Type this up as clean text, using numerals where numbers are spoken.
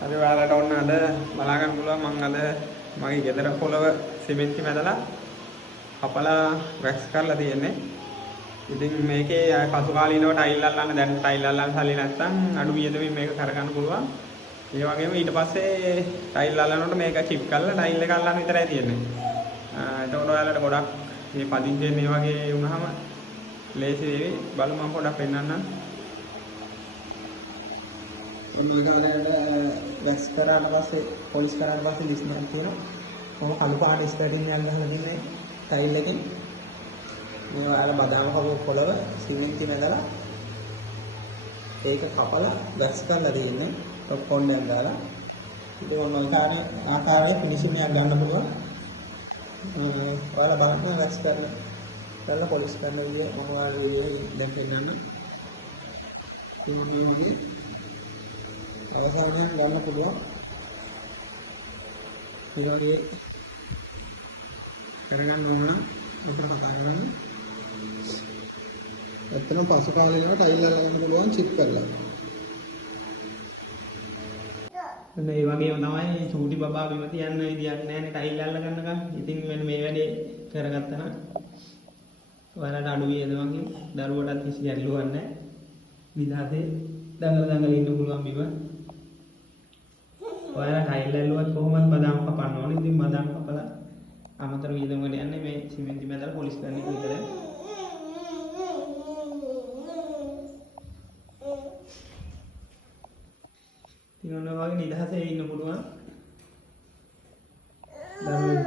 අද ඔයාලට ඔන්න අද බලා ගන්න පුළුවන් මම අද මගේ ගෙදර පොළව සිමෙන්ති මැදලා කපලා වැක්ස් කරලා තියෙන්නේ. ඉතින් මේකේ පසු කාලීනව ටයිල් අල්ලන්න දැන් ටයිල් අල්ලන්න සල්ලි නැත්නම් අඩු වියදමින් මේක කරගන්න පුළුවන්. ඒ වගේම ඊට පස්සේ ටයිල් අල්ලනකොට මේක චිප් කරලා ටයිල් එක අල්ලන්න විතරයි තියෙන්නේ. එතකොට ඔයාලට ගොඩක් මේ පදිංචියෙන් මේ වගේ වුණාම ලේසි වෙවි. බලමු මම පොඩ්ඩක් පෙන්නන්නම්. මේක අරගෙන වැක්ස් කරාට පස්සේ පොලිෂ් කරාට පස්සේ ලිස්නයක් තියෙනවා. මම කළු පාට ස්ටර්ටින් එකක් ගහලා තින්නේ ටයිල් එකෙන්. මේ ඔයාලා බදාම කපුව පොළව සිමෙන්ති මැදලා ඒක කපලා වැක්ස් කරලා තියෙන්නේ. ටොප් කොණ්ඩයක් දාලා. ඉතින් ඔන්න ආකාරයේ ෆිනිෂින් එකක් ගන්න පුළුවන්. ඔයාලා බලන්න වැක්ස් කරලා පොලිෂ් කරන විදිය මම ඔයාලා වීඩියෝ දැන් පෙන්නන්න. මේ අවසානයෙන් ගන්න පුළුවන්. ඒ වගේ කරගන්න ඕන නම් මෙතන කතා කරන්න. ඇත්තටම පසු කාලේනම ටයිල් අල්ලගන්න පුළුවන් චිප් කරලා. මේ වගේම තමයි චූටි බබා බිම තියන්න විදියක් නැහැ නේ ටයිල් අල්ලගන්නකම්. ඉතින් මෙන්න මේ වැඩේ කරගත්තා නම් ඔයාලට අඩු වියදමකින් දරුවටත් කිසි ගැටලුවක් නැහැ. විලාසේ දඟල ඉන්න පුළුවන් බිම. ඔයාලා ටයිල් ඇල්ලුවත් කොහොමද බදාම් කපන්න ඕනේ. ඉතින් බදාම් කපලා අමතර වියදම වල යන්නේ මේ සිමෙන්ති මැදලා පොලිෂ් කරන එක විතරයි. ඉතින් ඔන්න වගේ නිදහසේ ඉන්න පුළුවන්. දරුවෝ